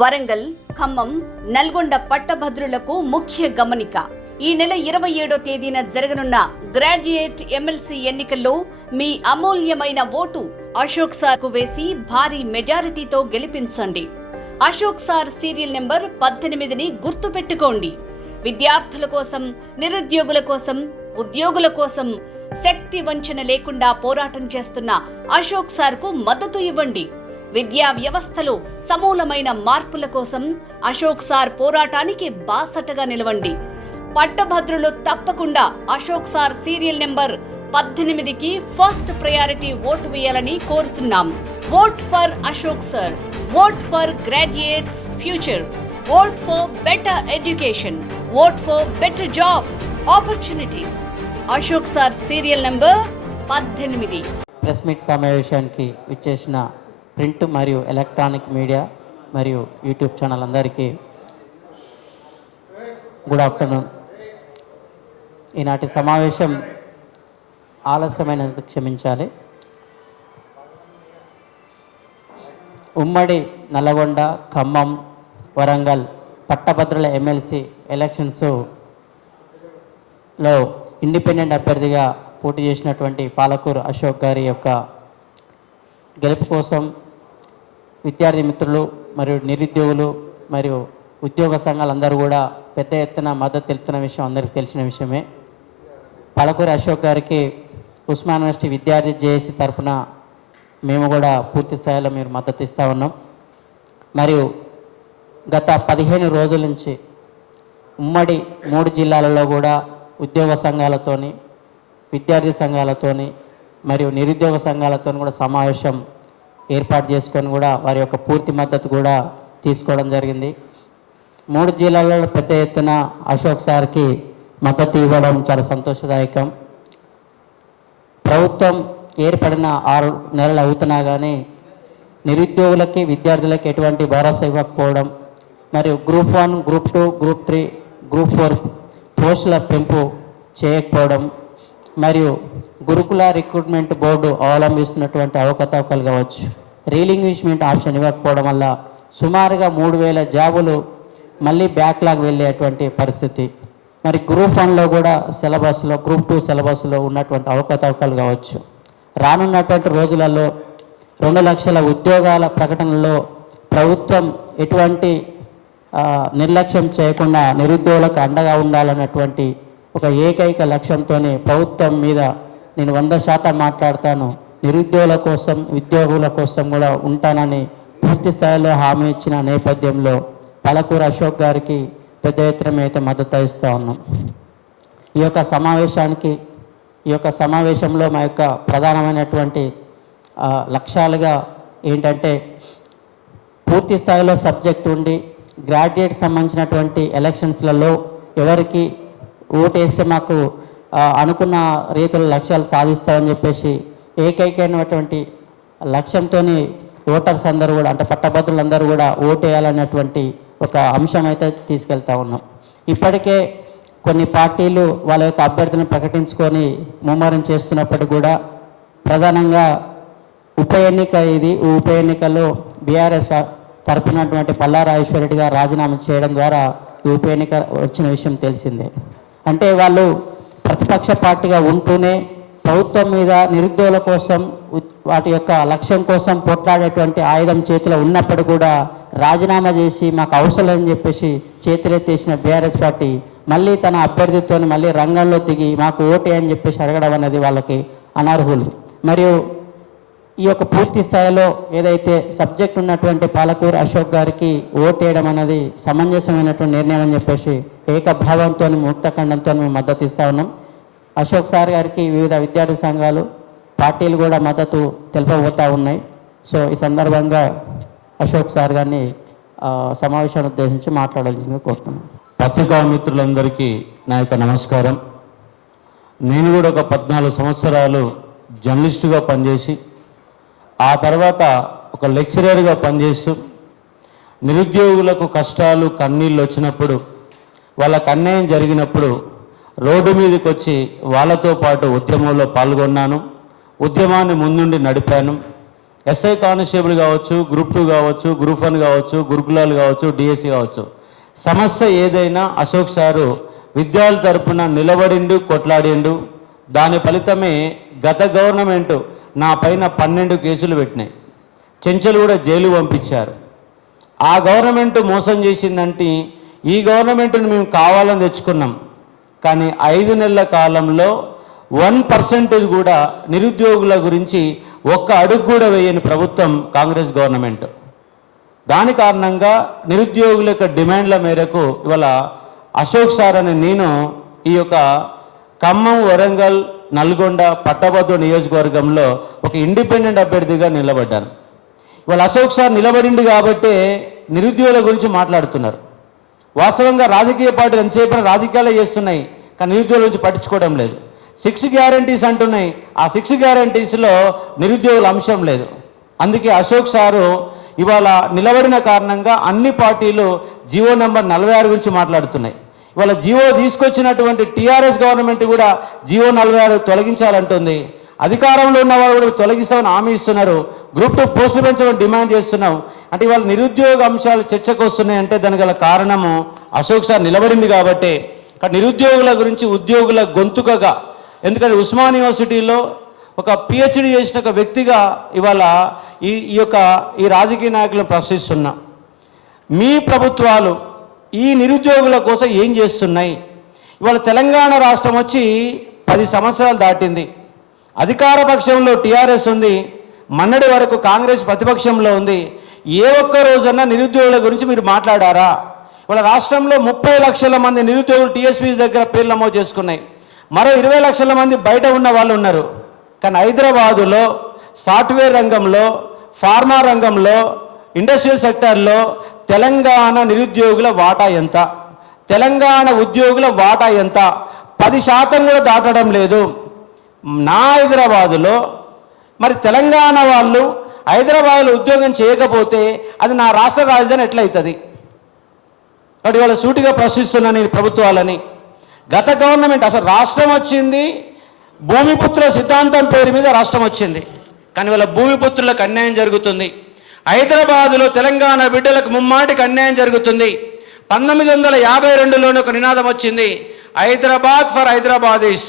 వరంగల్ ఖమ్మం నల్గొండ పట్టభద్రులకు ముఖ్య గమనిక. ఈ నెల ఇరవై ఏడో తేదీన జరగనున్న గ్రాడ్యుయేట్ ఎమ్మెల్సీ ఎన్నికల్లో మీ అమూల్యమైన ఓటు అశోక్ సార్కు వేసి భారీ మెజారిటీతో గెలిపించండి. అశోక్ సార్ సీరియల్ నెంబర్ పద్దెనిమిదిని గుర్తుపెట్టుకోండి. విద్యార్థుల కోసం నిరుద్యోగుల కోసం ఉద్యోగుల కోసం శక్తి వంచన లేకుండా పోరాటం చేస్తున్న అశోక్ సార్కు మద్దతు ఇవ్వండి. విద్యా వ్యవస్థలో సమూలమైన మార్పుల కోసం అశోక్ సార్ పోరాటానికి బాసటగా నిలవండి. పట్టభద్రులు తప్పకుండా అశోక్ సార్ సీరియల్ నెంబర్ పద్దెనిమిదికి ఫస్ట్ ప్రయారిటీ ఓటు వేయాలని కోరుతున్నాం. Vote for Ashok sir. Vote for graduates future. Vote for better education. Vote for better job opportunities. Ashok sir serial number పద్దెనిమిది. ప్రెస్ మీట్ సమావేశానికి ఇచ్చేసిన ప్రింట్ మరియు ఎలక్ట్రానిక్ మీడియా మరియు YouTube channel అందరికీ good afternoon. ఈనాటి సమావేశం ఆలస్యమైనందుకు క్షమించాలి. ఉమ్మడి నల్లగొండ ఖమ్మం వరంగల్ పట్టభద్రుల ఎమ్మెల్సీ ఎలక్షన్స్లో ఇండిపెండెంట్ అభ్యర్థిగా పోటీ చేసినటువంటి పాలకూరు అశోక్ గారి యొక్క గెలుపు కోసం విద్యార్థి మిత్రులు మరియు నిరుద్యోగులు మరియు ఉద్యోగ సంఘాలందరూ కూడా పెద్ద ఎత్తున మద్దతు తెలుపుతున్న విషయం అందరికీ తెలిసిన విషయమే. పలకూరి అశోక్ గారికి ఉస్మాన్ యూనివర్సిటీ విద్యార్థి జేఏసీ తరపున మేము కూడా పూర్తి స్థాయిలో మీరు మద్దతు ఇస్తూ ఉన్నాం. మరియు గత పదిహేను రోజుల నుంచి ఉమ్మడి మూడు జిల్లాలలో కూడా ఉద్యోగ సంఘాలతోని విద్యార్థి సంఘాలతోని మరియు నిరుద్యోగ సంఘాలతో కూడా సమావేశం ఏర్పాటు చేసుకొని కూడా వారి యొక్క పూర్తి మద్దతు కూడా తీసుకోవడం జరిగింది. మూడు జిల్లాలలో పెద్ద ఎత్తున అశోక్ సార్కి మద్దతు ఇవ్వడం చాలా సంతోషదాయకం. ప్రభుత్వం ఏర్పడిన ఆరు నెలలు అవుతున్నా కానీ నిరుద్యోగులకి విద్యార్థులకి ఎటువంటి భరోసా ఇవ్వకపోవడం మరియు group one group two group three group four పోస్టుల పెంపు చేయకపోవడం మరియు గురుకుల రిక్రూట్మెంట్ బోర్డు అవలంబిస్తున్నటువంటి అవకతవకలు కావచ్చు. రీలింగ్విష్మెంట్ ఆప్షన్ ఇవ్వకపోవడం వల్ల సుమారుగా మూడు వేల జాబులు మళ్ళీ బ్యాక్లాగ్ వెళ్ళేటువంటి పరిస్థితి. మరి గ్రూప్ వన్లో కూడా సిలబస్లో గ్రూప్ టూ సిలబస్లో ఉన్నటువంటి అవకతవకలు కావచ్చు. రానున్నటువంటి రోజులలో రెండు లక్షల ఉద్యోగాల ప్రకటనలో ప్రభుత్వం ఎటువంటి నిర్లక్ష్యం చేయకుండా నిరుద్యోగులకు అండగా ఉండాలన్నటువంటి ఒక ఏకైక లక్ష్యంతోనే ప్రభుత్వం మీద నేను వంద శాతం మాట్లాడతాను. నిరుద్యోగుల కోసం ఉద్యోగుల కోసం కూడా ఉంటానని పూర్తి స్థాయిలో హామీ ఇచ్చిన నేపథ్యంలో పలకూరు అశోక్ గారికి పెద్ద ఎత్తున అయితే మద్దతు ఇస్తూ ఉన్నాం. ఈ యొక్క సమావేశానికి ఈ యొక్క సమావేశంలో మా యొక్క ప్రధానమైనటువంటి లక్ష్యాలుగా ఏంటంటే పూర్తి స్థాయిలో సబ్జెక్ట్ ఉండి గ్రాడ్యుయేట్ సంబంధించినటువంటి ఎలక్షన్స్లలో ఎవరికి ఓటేస్తే మాకు అనుకున్న రీతిలో లక్ష్యాలు సాధిస్తామని చెప్పేసి ఏకైకమైనటువంటి లక్ష్యంతో ఓటర్స్ అందరూ కూడా అంటే పట్టభద్రులందరూ కూడా ఓటేయాలనేటువంటి ఒక అంశం అయితే తీసుకెళ్తా ఉన్నాం. ఇప్పటికే కొన్ని పార్టీలు వాళ్ళ యొక్క అభ్యర్థులను ప్రకటించుకొని ముమ్మరం చేస్తున్నప్పటికీ కూడా ప్రధానంగా ఉప ఎన్నిక ఇది. ఉప ఎన్నికలో బీఆర్ఎస్ తరపునటువంటి పల్లా గారు రాజీనామా చేయడం ద్వారా ఈ ఉప ఎన్నిక వచ్చిన విషయం తెలిసిందే. అంటే వాళ్ళు ప్రతిపక్ష పార్టీగా ఉంటూనే ప్రభుత్వం మీద నిరుద్యోగుల కోసం వాటి యొక్క లక్ష్యం కోసం పోట్లాడేటువంటి ఆయుధం చేతిలో ఉన్నప్పుడు కూడా రాజీనామా చేసి మాకు అవసరం అని చెప్పేసి చేతులెత్తేసిన బీఆర్ఎస్ పార్టీ మళ్ళీ తన అభ్యర్థితో మళ్ళీ రంగంలో దిగి మాకు ఓటే అని చెప్పేసి అడగడం అనేది వాళ్ళకి అనర్హులు. మరియు ఈ యొక్క పూర్తి స్థాయిలో ఏదైతే సబ్జెక్ట్ ఉన్నటువంటి పాలకూరు అశోక్ గారికి ఓటేయడం అనేది సమంజసమైనటువంటి నిర్ణయం అని చెప్పేసి ఏకభావంతో ముక్తఖండంతో మేము మద్దతు ఇస్తా ఉన్నాం. అశోక్ సార్ గారికి వివిధ విద్యార్థి సంఘాలు పార్టీలు కూడా మద్దతు తెలుపబోతూ ఉన్నాయి. సో ఈ సందర్భంగా అశోక్ సార్ గారిని సమావేశాన్ని ఉద్దేశించి మాట్లాడాల్సిందిగా కోరుతున్నాను. పత్రికా మిత్రులందరికీ నా యొక్క నమస్కారం. నేను కూడా ఒక పద్నాలుగు సంవత్సరాలు జర్నలిస్టుగా పనిచేసి ఆ తర్వాత ఒక లెక్చరర్గా పనిచేస్తూ నిరుద్యోగులకు కష్టాలు కన్నీళ్ళు వచ్చినప్పుడు వాళ్ళకు అన్యాయం జరిగినప్పుడు రోడ్డు మీదకి వచ్చి వాళ్ళతో పాటు ఉద్యమంలో పాల్గొన్నాను. ఉద్యమాన్ని ముందుండి నడిపాను. ఎస్ఐ కానిస్టేబుల్ కావచ్చు గ్రూప్ టూ కావచ్చు గ్రూప్ వన్ కావచ్చు గురుకులాలు కావచ్చు డిఎస్సి కావచ్చు. సమస్య ఏదైనా అశోక్ సారు విద్యార్థుల తరపున నిలబడిండు కొట్లాడిండు. దాని ఫలితమే గత గవర్నమెంట్ నా పైన పన్నెండు కేసులు పెట్టినాయి. చెంచలు కూడా జైలు పంపించారు. ఆ గవర్నమెంట్ మోసం చేసిందంటే ఈ గవర్నమెంట్ని మేము కావాలని తెచ్చుకున్నాం. కానీ ఐదు నెలల కాలంలో వన్ పర్సెంటేజ్ కూడా నిరుద్యోగుల గురించి ఒక్క అడుగు కూడా వేయని ప్రభుత్వం కాంగ్రెస్ గవర్నమెంట్. దాని కారణంగా నిరుద్యోగుల యొక్క డిమాండ్ల మేరకు ఇవాళ అశోక్ సార్ అనే నేను ఈ యొక్క ఖమ్మం వరంగల్ నల్గొండ పట్టభద్ర నియోజకవర్గంలో ఒక ఇండిపెండెంట్ అభ్యర్థిగా నిలబడ్డాను. ఇవాళ అశోక్ సార్ నిలబడింది కాబట్టే నిరుద్యోగుల గురించి మాట్లాడుతున్నారు. వాస్తవంగా రాజకీయ పార్టీలు ఎంతసేపు రాజకీయాలే చేస్తున్నాయి కానీ నిరుద్యోగుల నుంచి పట్టించుకోవడం లేదు. సిక్స్ గ్యారంటీస్ అంటున్నాయి. ఆ సిక్స్ గ్యారంటీస్లో నిరుద్యోగుల అంశం లేదు. అందుకే అశోక్ సారు ఇవాళ నిలబడిన కారణంగా అన్ని పార్టీలు జియో నెంబర్ నలభై ఆరు గురించి మాట్లాడుతున్నాయి. ఇవాళ జియో తీసుకొచ్చినటువంటి టీఆర్ఎస్ గవర్నమెంట్ కూడా జియో నలభై ఆరు తొలగించాలంటుంది. అధికారంలో ఉన్న వాళ్ళు కూడా తొలగిస్తామని హామీ ఇస్తున్నారు. గ్రూప్ టూ పోస్టులు పెంచమని డిమాండ్ చేస్తున్నాం. అంటే ఇవాళ నిరుద్యోగ అంశాలు చర్చకు వస్తున్నాయి అంటే దానికి గల కారణము అశోక్ సార్ నిలబడింది కాబట్టి. కానీ నిరుద్యోగుల గురించి ఉద్యోగుల గొంతుకగా ఎందుకంటే ఉస్మాన్ యూనివర్సిటీలో ఒక పిహెచ్డి చేసిన ఒక వ్యక్తిగా ఇవాళ ఈ ఈ యొక్క ఈ రాజకీయ నాయకులను ప్రశ్నిస్తున్నా. మీ ప్రభుత్వాలు ఈ నిరుద్యోగుల కోసం ఏం చేస్తున్నాయి? ఇవాళ తెలంగాణ రాష్ట్రం వచ్చి పది సంవత్సరాలు దాటింది. అధికార పక్షంలో టీఆర్ఎస్ ఉంది మన్నడి వరకు కాంగ్రెస్ ప్రతిపక్షంలో ఉంది. ఏ ఒక్క రోజన్నా నిరుద్యోగుల గురించి మీరు మాట్లాడారా? ఇవాళ రాష్ట్రంలో ముప్పై లక్షల మంది నిరుద్యోగులు టీఎస్పీ దగ్గర పేర్లు నమోదు చేసుకున్నాయి. మరో ఇరవై లక్షల మంది బయట ఉన్న వాళ్ళు ఉన్నారు. కానీ హైదరాబాదులో సాఫ్ట్వేర్ రంగంలో ఫార్మా రంగంలో ఇండస్ట్రియల్ సెక్టార్లో తెలంగాణ నిరుద్యోగుల వాటా ఎంత? తెలంగాణ ఉద్యోగుల వాటా ఎంత? పది శాతం కూడా దాటడం లేదు. నా హైదరాబాదులో మరి తెలంగాణ వాళ్ళు హైదరాబాద్లో ఉద్యోగం చేయకపోతే అది నా రాష్ట్ర రాజధాని ఎట్లయితుంది? కాబట్టి వాళ్ళ సూటిగా ప్రశ్నిస్తున్నాను నేను ప్రభుత్వాలని. గత గవర్నమెంట్ అసలు రాష్ట్రం వచ్చింది భూమిపుత్ర సిద్ధాంతం పేరు మీద రాష్ట్రం వచ్చింది. కానీ వాళ్ళ భూమిపుత్రులకు అన్యాయం జరుగుతుంది. హైదరాబాదులో తెలంగాణ బిడ్డలకు ముమ్మాటికి అన్యాయం జరుగుతుంది. పంతొమ్మిది వందల యాభై రెండులోనే ఒక నినాదం వచ్చింది హైదరాబాద్ ఫర్ హైదరాబాదీస్.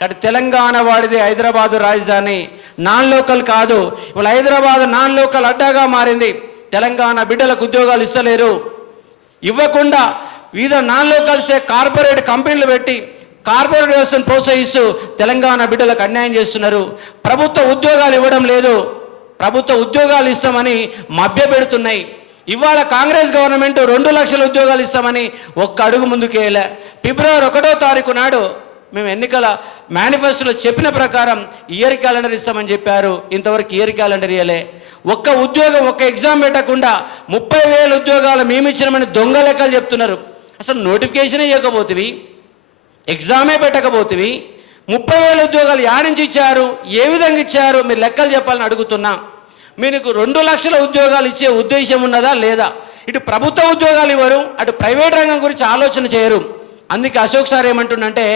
కానీ తెలంగాణ వాడిది హైదరాబాదు రాజధాని. నాన్ లోకల్ కాదు. ఇవాళ హైదరాబాద్ నాన్ లోకల్ అడ్డాగా మారింది. తెలంగాణ బిడ్డలకు ఉద్యోగాలు ఇస్తలేరు. ఇవ్వకుండా వివిధ నాన్ లోకల్సే కార్పొరేట్ కంపెనీలు పెట్టి కార్పొరేట్ వ్యవస్థను ప్రోత్సహిస్తూ తెలంగాణ బిడ్డలకు అన్యాయం చేస్తున్నారు. ప్రభుత్వ ఉద్యోగాలు ఇవ్వడం లేదు. ప్రభుత్వ ఉద్యోగాలు ఇస్తామని మభ్యపెడుతున్నాయి. ఇవాళ కాంగ్రెస్ గవర్నమెంట్ రెండు లక్షల ఉద్యోగాలు ఇస్తామని ఒక్క అడుగు ముందుకేయలే ఫిబ్రవరి ఒకటో తారీఖు నాడు మేము ఎన్నికల మేనిఫెస్టోలో చెప్పిన ప్రకారం ఇయర్ క్యాలెండర్ ఇస్తామని చెప్పారు. ఇంతవరకు ఇయర్ క్యాలెండర్ ఇయలే ఒక్క ఉద్యోగం ఒక్క ఎగ్జామ్ పెట్టకుండా ముప్పై వేల ఉద్యోగాలు మేము ఇచ్చినామని దొంగ లెక్కలు చెప్తున్నారు. అసలు నోటిఫికేషన్ ఇవ్వకపోతివి ఎగ్జామే పెట్టకపోతివి. ముప్పై వేల ఉద్యోగాలు యాడించి ఇచ్చారు? ఏ విధంగా ఇచ్చారు? మీరు లెక్కలు చెప్పాలని అడుగుతున్నా. మీకు రెండు లక్షల ఉద్యోగాలు ఇచ్చే ఉద్దేశం ఉన్నదా లేదా? ఇటు ప్రభుత్వ ఉద్యోగాలు ఇవ్వరు అటు ప్రైవేట్ రంగం గురించి ఆలోచన చేయరు. అందుకే అశోక్ సార్ ఏమంటుండంటే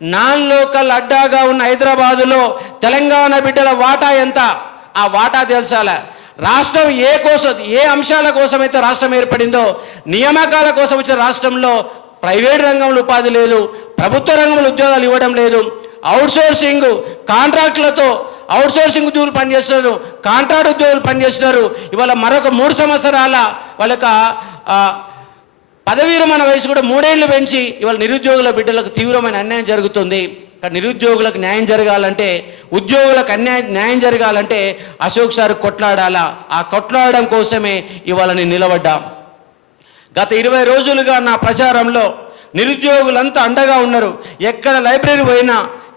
నాన్ లోకల్ అడ్డాగా ఉన్న హైదరాబాదులో తెలంగాణ బిడ్డల వాటా ఎంత? ఆ వాటా తెలుసాల రాష్ట్రం ఏ కోసం ఏ అంశాల కోసం అయితే రాష్ట్రం ఏర్పడిందో నియామకాల కోసం వచ్చిన రాష్ట్రంలో ప్రైవేట్ రంగంలో ఉపాధి లేదు ప్రభుత్వ రంగంలో ఉద్యోగాలు ఇవ్వడం లేదు. అవుట్ సోర్సింగ్ కాంట్రాక్టులతో అవుట్ సోర్సింగ్ ఉద్యోగులు పనిచేస్తున్నారు కాంట్రాక్ట్ ఉద్యోగులు పనిచేస్తున్నారు. ఇవాళ మరొక మూడు సంవత్సరాల వాళ్ళ పదవీరమైన వయసు కూడా మూడేళ్ళు పెంచి ఇవాళ నిరుద్యోగుల బిడ్డలకు తీవ్రమైన అన్యాయం జరుగుతుంది. నిరుద్యోగులకు న్యాయం జరగాలంటే ఉద్యోగులకు అన్యాయం న్యాయం జరగాలంటే అశోక్ సార్ కొట్లాడాలా? ఆ కొట్లాడడం కోసమే ఇవాళ నేను నిలబడ్డా. గత ఇరవై రోజులుగా నా ప్రచారంలో నిరుద్యోగులంతా అండగా ఉన్నారు. ఎక్కడ లైబ్రరీ పోయినా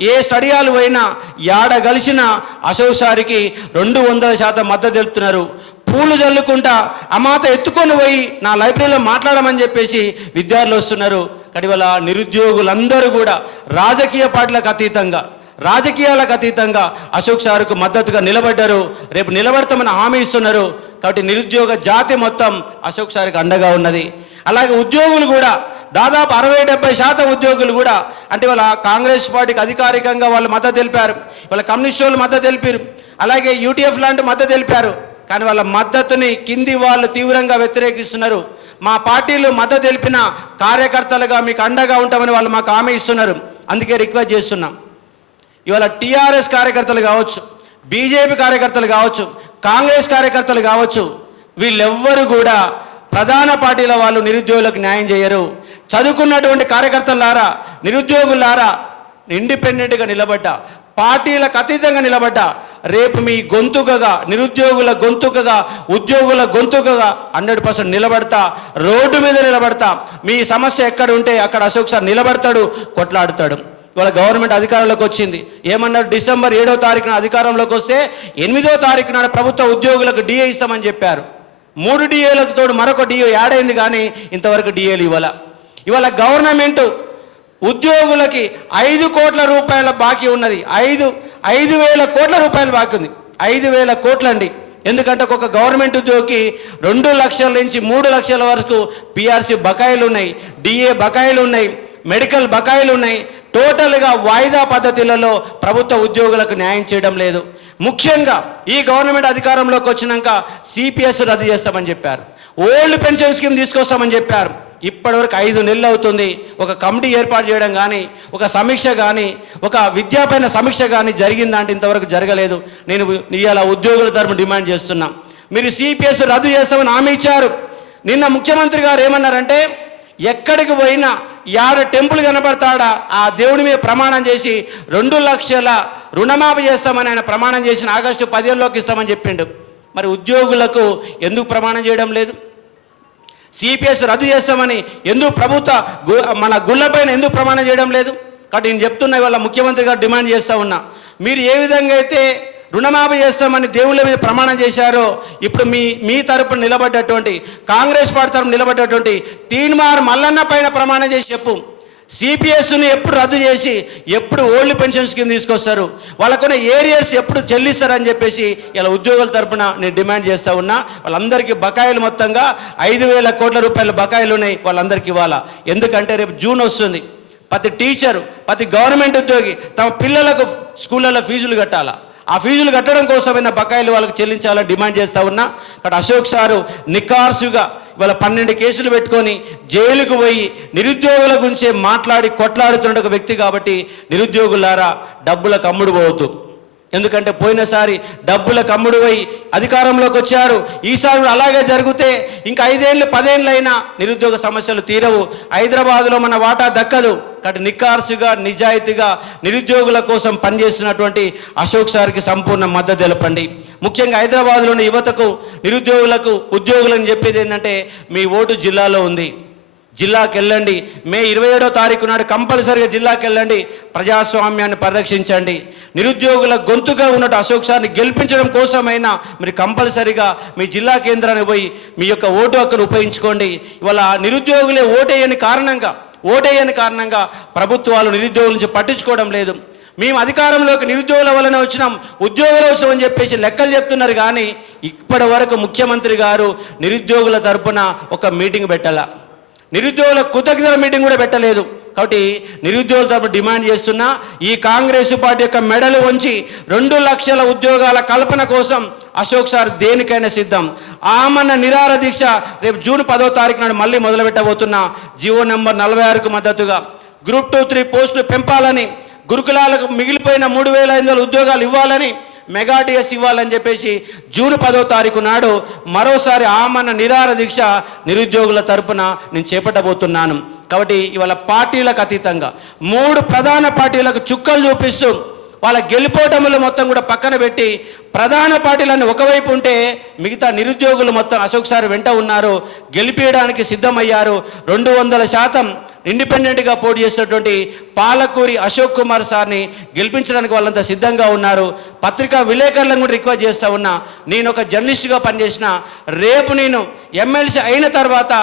ఏ స్టడియాలు అయినా యాడ కలిసినా అశోక్ సారికి రెండు వందల శాతం మద్దతు తెలుపుతున్నారు. పూలు చల్లుకుంటా అమాత ఎత్తుకొని పోయి నా లైబ్రరీలో మాట్లాడమని చెప్పేసి విద్యార్థులు వస్తున్నారు. కడివల నిరుద్యోగులందరూ కూడా రాజకీయ పార్టీలకు అతీతంగా రాజకీయాలకు అతీతంగా అశోక్ సార్కు మద్దతుగా నిలబడ్డారు. రేపు నిలబడతామని హామీ ఇస్తున్నారు. కాబట్టి నిరుద్యోగ జాతి మొత్తం అశోక్ సార్కి అండగా ఉన్నది. అలాగే ఉద్యోగులు కూడా దాదాపు అరవై డెబ్బై శాతం ఉద్యోగులు కూడా అంటే వాళ్ళ కాంగ్రెస్ పార్టీకి అధికారికంగా వాళ్ళు మద్దతు తెలిపారు. వాళ్ళ కమ్యూనిస్ట్ వాళ్ళు మద్దతు తెలిపారు. అలాగే యూటీఎఫ్ లాంటి మద్దతు తెలిపారు. కానీ వాళ్ళ మద్దతుని కింది వాళ్ళు తీవ్రంగా వ్యతిరేకిస్తున్నారు. మా పార్టీలు మద్దతు తెలిపిన కార్యకర్తలుగా మీకు అండగా ఉంటామని వాళ్ళు మాకు హామీ ఇస్తున్నారు. అందుకే రిక్వెస్ట్ చేస్తున్నాం. ఇవాళ టీఆర్ఎస్ కార్యకర్తలు కావచ్చు బీజేపీ కార్యకర్తలు కావచ్చు కాంగ్రెస్ కార్యకర్తలు కావచ్చు వీళ్ళెవ్వరు కూడా ప్రధాన పార్టీల వాళ్ళు నిరుద్యోగులకు న్యాయం చేయరు. చదువుకున్నటువంటి కార్యకర్తలారా నిరుద్యోగులారా ఇండిపెండెంట్గా నిలబడ్డా పార్టీలకు అతీతంగా నిలబడ్డా రేపు మీ గొంతుకగా నిరుద్యోగుల గొంతుకగా ఉద్యోగుల గొంతుకగా హండ్రెడ్ పర్సెంట్ నిలబడతా రోడ్డు మీద నిలబడతా. మీ సమస్య ఎక్కడ ఉంటే అక్కడ అశోక్ సార్ నిలబడతాడు కొట్లాడతాడు. ఇవాళ గవర్నమెంట్ అధికారంలోకి వచ్చింది. ఏమన్నారు? డిసెంబర్ ఏడో తారీఖున అధికారంలోకి వస్తే ఎనిమిదో తారీఖున ప్రభుత్వ ఉద్యోగులకు డిఏ ఇస్తామని చెప్పారు. మూడు డిఏలకు తోడు మరొక డిఏ యాడ్ అయింది కానీ ఇంతవరకు డిఏలు ఇవ్వాల. ఇవాళ గవర్నమెంట్ ఉద్యోగులకి ఐదు కోట్ల రూపాయల బాకీ ఉన్నది. ఐదు ఐదు వేల కోట్ల రూపాయలు బాకీ ఉంది. ఐదు వేల కోట్లండి ఎందుకంటే ఒక గవర్నమెంట్ ఉద్యోగికి రెండు లక్షల నుంచి మూడు లక్షల వరకు పిఆర్సీ బకాయిలు ఉన్నాయి. డిఏ బకాయిలు ఉన్నాయి. మెడికల్ బకాయిలు ఉన్నాయి. టోటల్గా వాయిదా పద్ధతులలో ప్రభుత్వ ఉద్యోగులకు న్యాయం చేయడం లేదు. ముఖ్యంగా ఈ గవర్నమెంట్ అధికారంలోకి వచ్చినాక సిపిఎస్ రద్దు చేస్తామని చెప్పారు. ఓల్డ్ పెన్షన్ స్కీమ్ తీసుకొస్తామని చెప్పారు. ఇప్పటివరకు ఐదు నెలలు అవుతుంది. ఒక కమిటీ ఏర్పాటు చేయడం కానీ ఒక సమీక్ష కానీ ఒక విద్యాపైన సమీక్ష కానీ జరిగిందంటే ఇంతవరకు జరగలేదు. నేను ఇవాళ ఉద్యోగుల తరపు డిమాండ్ చేస్తున్నా. మీరు సిపిఎస్ రద్దు చేస్తామని హామీ ఇచ్చారు. నిన్న ముఖ్యమంత్రి గారు ఏమన్నారంటే ఎక్కడికి పోయినా యాడ టెంపుల్ కనబడతాడా? ఆ దేవుడి మీద ప్రమాణం చేసి రెండు లక్షల రుణమాఫీ చేస్తామని ఆయన ప్రమాణం చేసిన ఆగస్టు పదిహేనులోకి ఇస్తామని చెప్పిండు. మరి ఉద్యోగులకు ఎందుకు ప్రమాణం చేయడం లేదు? సిపిఎస్ రద్దు చేస్తామని ఎందుకు ప్రభుత్వ గు- మన గుళ్ళపైన ఎందుకు ప్రమాణం చేయడం లేదు? కాబట్టి నేను చెప్తున్నా ఇవాళ ముఖ్యమంత్రి గారు డిమాండ్ చేస్తా ఉన్నా. మీరు ఏ విధంగా అయితే రుణమాఫీ చేస్తామని దేవుళ్ళ మీద ప్రమాణం చేశారో ఇప్పుడు మీ మీ తరపున నిలబడ్డటువంటి కాంగ్రెస్ పార్టీ తరపున నిలబడ్డటువంటి తీన్మార్ మల్లన్న పైన ప్రమాణం చేసి చెప్పు. సిపిఎస్ని ఎప్పుడు రద్దు చేసి ఎప్పుడు ఓల్డ్ పెన్షన్ స్కీమ్ తీసుకొస్తారు. వాళ్ళకున్న ఏరియర్స్ ఎప్పుడు చెల్లిస్తారని చెప్పేసి ఇలా ఉద్యోగుల తరపున నేను డిమాండ్ చేస్తా ఉన్నా. వాళ్ళందరికీ బకాయిలు మొత్తంగా ఐదు వేల కోట్ల రూపాయల బకాయిలు ఉన్నాయి వాళ్ళందరికీ ఇవ్వాలా. ఎందుకంటే రేపు జూన్ వస్తుంది. ప్రతి టీచరు ప్రతి గవర్నమెంట్ ఉద్యోగి తమ పిల్లలకు స్కూళ్ళలో ఫీజులు కట్టాలా. ఆ ఫీజులు కట్టడం కోసమైన బకాయిలు వాళ్ళకి చెల్లించాలని డిమాండ్ చేస్తూ ఉన్నా. అక్కడ అశోక్ సారు నికార్సుగా ఇవాళ పన్నెండు కేసులు పెట్టుకొని జైలుకు పోయి నిరుద్యోగుల గురించే మాట్లాడి కొట్లాడుతున్న ఒక వ్యక్తి కాబట్టి నిరుద్యోగులారా డబ్బులకు అమ్ముడు పోవద్దు. ఎందుకంటే పోయినసారి డబ్బుల కమ్ముడువై పోయి అధికారంలోకి వచ్చారు. ఈసారి అలాగే జరిగితే ఇంకా ఐదేళ్ళు పదేళ్ళైనా నిరుద్యోగ సమస్యలు తీరవు. హైదరాబాద్లో మన వాటా దక్కదు. కాబట్టి నిక్కార్సుగా నిజాయితీగా నిరుద్యోగుల కోసం పనిచేస్తున్నటువంటి అశోక్ సార్కి సంపూర్ణ మద్దతు తెలపండి. ముఖ్యంగా హైదరాబాద్లోని యువతకు నిరుద్యోగులకు ఉద్యోగులను చెప్పేది ఏంటంటే మీ ఓటు జిల్లాలో ఉంది. జిల్లాకి వెళ్ళండి మే ఇరవై ఏడో తారీఖు నాడు కంపల్సరిగా జిల్లాకి వెళ్ళండి ప్రజాస్వామ్యాన్ని పరిరక్షించండి. నిరుద్యోగుల గొంతుగా ఉన్నట్టు అశోక్ సార్ని గెలిపించడం కోసమైనా మీరు కంపల్సరిగా మీ జిల్లా కేంద్రానికి పోయి మీ యొక్క ఓటు హక్కును ఉపయోగించుకోండి. ఇవాళ నిరుద్యోగులే ఓటేయని కారణంగా ఓటేయని కారణంగా ప్రభుత్వాలు నిరుద్యోగుల నుంచి పట్టించుకోవడం లేదు. మేము అధికారంలోకి నిరుద్యోగుల వలన వచ్చినాం ఉద్యోగులు వచ్చామని చెప్పేసి లెక్కలు చెప్తున్నారు కానీ ఇప్పటి వరకు ముఖ్యమంత్రి గారు నిరుద్యోగుల తరపున ఒక మీటింగ్ పెట్టాల. నిరుద్యోగుల కృతజ్ఞతల మీటింగ్ కూడా పెట్టలేదు. కాబట్టి నిరుద్యోగుల తరపు డిమాండ్ చేస్తున్నా ఈ కాంగ్రెస్ పార్టీ యొక్క మెడలు వంచి రెండు లక్షల ఉద్యోగాల కల్పన కోసం అశోక్ సార్ దేనికైనా సిద్ధం. ఆమన్న నిరార దీక్ష రేపు జూన్ పదో తారీఖు నాడు మళ్ళీ మొదలు పెట్టబోతున్నా జీవో నెంబర్ నలభై ఆరుకు మద్దతుగా గ్రూప్ టూ త్రీ పోస్టులు పెంపాలని గురుకులాలకు మిగిలిపోయిన మూడు వేల ఐదు వందల ఉద్యోగాలు ఇవ్వాలని మెగా డిఎస్ ఇవ్వాలని చెప్పేసి జూన్ పదో తారీఖు నాడు మరోసారి ఆమన్న నిరార దీక్ష నిరుద్యోగుల తరపున నేను చేపట్టబోతున్నాను. కాబట్టి ఇవాళ పార్టీలకు అతీతంగా మూడు ప్రధాన పార్టీలకు చుక్కలు చూపిస్తూ వాళ్ళ గెలిపోవటములు మొత్తం కూడా పక్కన పెట్టి ప్రధాన పార్టీలన్నీ ఒకవైపు ఉంటే మిగతా నిరుద్యోగులు మొత్తం అశోక్ సార్ వెంట ఉన్నారు. గెలిపించడానికి సిద్ధమయ్యారు. రెండు వందల శాతం ఇండిపెండెంట్గా పోటీ చేసినటువంటి పాలకూరి అశోక్ కుమార్ సార్ని గెలిపించడానికి వాళ్ళంతా సిద్ధంగా ఉన్నారు. పత్రికా విలేకరులను కూడా రిక్వెస్ట్ చేస్తా ఉన్నా. నేను ఒక జర్నలిస్ట్గా పనిచేసిన రేపు నేను ఎమ్మెల్సీ అయిన తర్వాత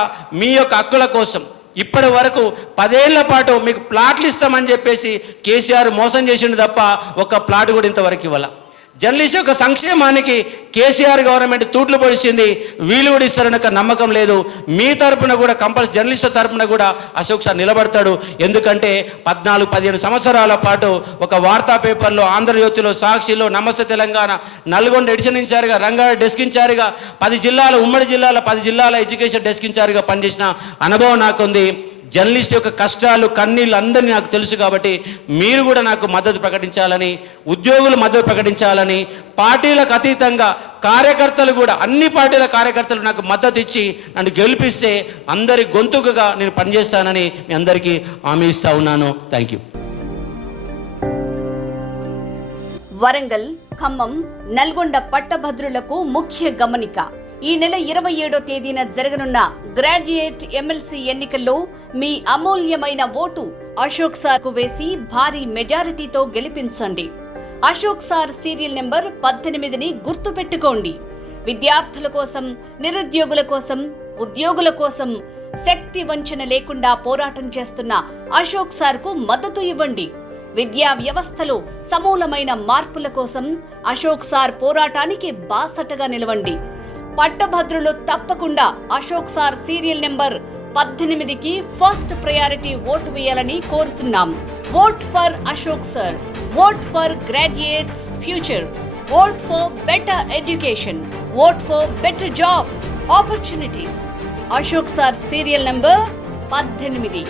మీ యొక్క హక్కుల కోసం ఇప్పటి వరకు పదేళ్ళ పాటు మీకు ప్లాట్లు ఇస్తామని చెప్పేసి కేసీఆర్ మోసం చేసిండు తప్ప ఒక ప్లాట్ కూడా ఇంతవరకు ఇవ్వాలి. జర్నలిస్ట్ యొక్క సంక్షేమానికి కేసీఆర్ గవర్నమెంట్ తూట్లు పొడిచింది. వీలు కూడా ఇస్తారని ఒక నమ్మకం లేదు. మీ తరపున కూడా కంపల్సరీ జర్నలిస్ట్ తరపున కూడా అశోక్ సార్ నిలబడతాడు. ఎందుకంటే పద్నాలుగు పదిహేను సంవత్సరాల పాటు ఒక వార్తా పేపర్లో ఆంధ్రజ్యోతిలో సాక్షిలో నమస్తే తెలంగాణ నల్గొండ ఎడిషన్ ఇన్ఛార్జ్గా రంగారెడ్డి డెస్క్ ఇన్ఛార్జ్గా పది జిల్లాల ఉమ్మడి జిల్లాల పది జిల్లాల ఎడ్యుకేషన్ డెస్క్ ఇన్ఛార్జ్గా పనిచేసిన అనుభవం నాకుంది. జర్నలిస్ట్ యొక్క కష్టాలు కన్నీళ్ళు అందరినీ నాకు తెలుసు కాబట్టి మీరు కూడా నాకు మద్దతు ప్రకటించాలని ఉద్యోగులు మద్దతు ప్రకటించాలని పార్టీలకు అతీతంగా కార్యకర్తలు కూడా అన్ని పార్టీల కార్యకర్తలు నాకు మద్దతు ఇచ్చి నన్ను గెలిపిస్తే అందరి గొంతుకగా నేను పనిచేస్తానని మీ అందరికీ హామీ ఇస్తా ఉన్నాను. థ్యాంక్ యూ వరంగల్ ఖమ్మం నల్గొండ పట్టభద్రులకు ముఖ్య గమనిక. ఈ నెల ఇరవై ఏడో తేదీన జరగనున్న గ్రాడ్యుయేట్ ఎమ్మెల్సీ ఎన్నికల్లో మీ అమూల్యమైన ఓటు అశోక్ సార్కు వేసి భారీ మెజారిటీతో గెలిపించండి. అశోక్ సార్ సీరియల్ నెంబర్ పద్దెనిమిదిని గుర్తుపెట్టుకోండి. విద్యార్థుల కోసం నిరుద్యోగుల కోసం ఉద్యోగుల కోసం శక్తి వంచన లేకుండా పోరాటం చేస్తున్న అశోక్ సార్కు మద్దతు ఇవ్వండి. విద్యా వ్యవస్థలో సమూలమైన మార్పుల కోసం అశోక్ సార్ పోరాటానికి బాసటగా నిలవండి. పట్టభద్రులు తప్పకుండా అశోక్ సార్ సీరియల్ నెంబర్ పద్దెనిమిదికి ఫస్ట్ ప్రయారిటీ ఓటు వేయాలని కోరుతున్నాం. Vote for Ashok sir. Vote for graduates future. Vote for better education. Vote for better job opportunities. Ashok sir serial number పద్దెనిమిది.